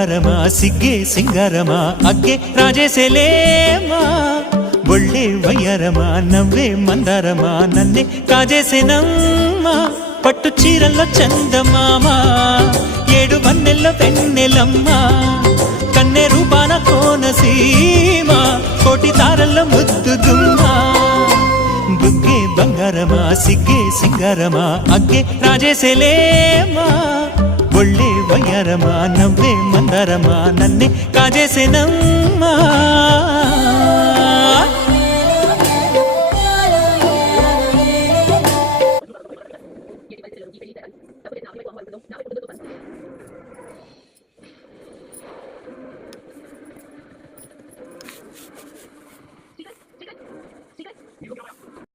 బంగారమా సిగ్గే సింగారమా అగ్గే రాజేసేలేమా ఒళ్ళే వయ్యారమా నవ్వే మందారమా నన్నే కాజేసేనమ్మా పట్టు చీరల్లో చందమామా ఏడు వన్నెల్లో పెన్నెలమ్మా కన్నె రూపాన కోనసీమ కోటి తారల్లో ముద్దుదుమ్మా బుగ్గే బంగారమా సిగ్గే సింగారమా అగ్గే రాజేసేలేమా ఒళ్ళే వయ్యారమా నవ్వే మందారమా నన్నే కాజేసేనమ్మా